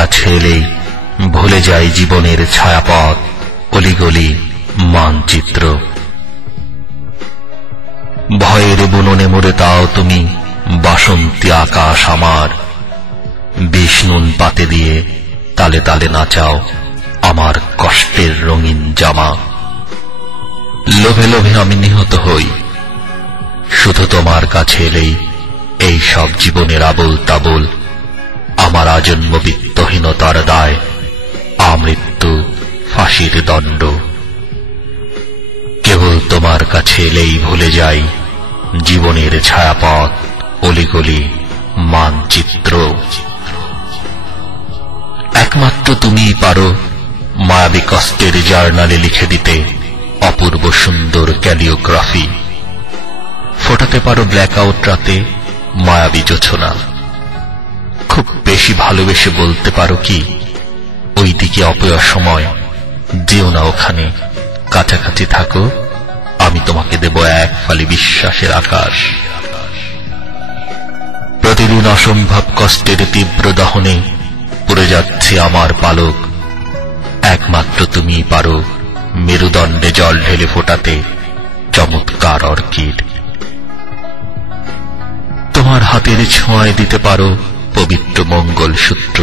কাছে এলেই ভুলে যাই জীবনের ছায়াপথ, অলিগলি, মানচিত্র। ভয়ের বুননে মরে তাও তুমি বাসন্তী আকাশ আমার, বিষ নুন পাতে দিয়ে তালে তালে নাচাও আমার কষ্টের রঙিন জামা। লোভে লোভে আমি নিহত হই, শুধু তোমার কাছে এলেই এই সব জীবনের আবোল তাবোল, আমার আজন্ম বিত্তহীনতার দায়, আমৃত্যু ফাঁসির দণ্ড। কেবল তোমার কাছে এলেই ভুলে যাই জীবনের ছায়াপথ, অলিগলি, মানচিত্র। একমাত্র তুমিই পারো মায়াবী কষ্টের জার্নালে লিখে দিতে অপূর্ব সুন্দর ক্যালিওগ্রাফি। ফোটাতে পারো ব্ল্যাকআউট রাতে মায়াবী জোছনা। খুব বেশি ভালোবেসে বলতে পারো কি, ওইদিকে অপয়া সময়, যেও না ওখানে, কাছাকাছি থাকো, আমি তোমাকে দেব এক ফালি বিশ্বাসের আকাশ। প্রতিদিন অসম্ভব কষ্টের তীব্র দহনে পুড়ে যাচ্ছে আমার পালক। একমাত্র তুমিই পারো মেরুদণ্ডে জল ঢেলে ফোটাতে চমৎকার অর্কিড। তোমার হাতের ছোঁয়ায় দিতে পারো পবিত্র মঙ্গলসূত্র,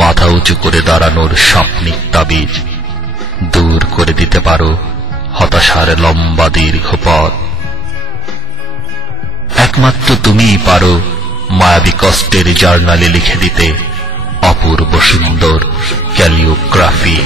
মাথা উঁচু করে দাঁড়ানোর স্বপ্নিক তাবিজ, দূর করে দিতে পারো হতাশার লম্বা দীর্ঘ পথ। একমাত্র তুমিই পারো মায়াবী কষ্টের জার্নালে লিখে দিতে অপূর্ব সুন্দর calligraphy.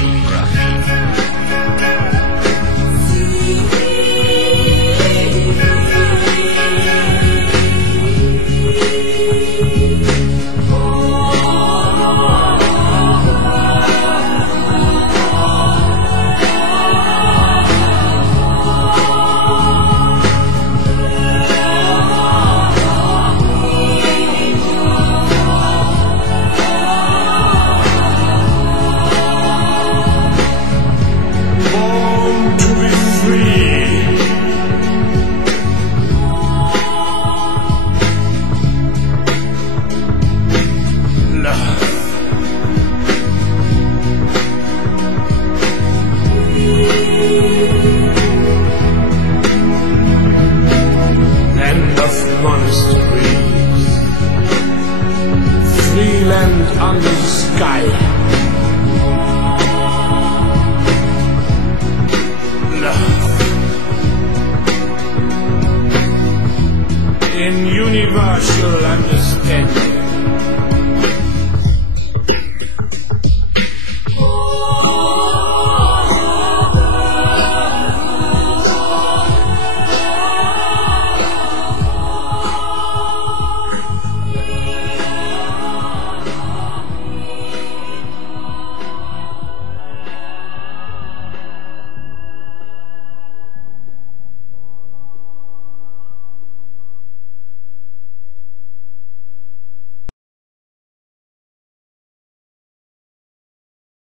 Under the sky, love in universal and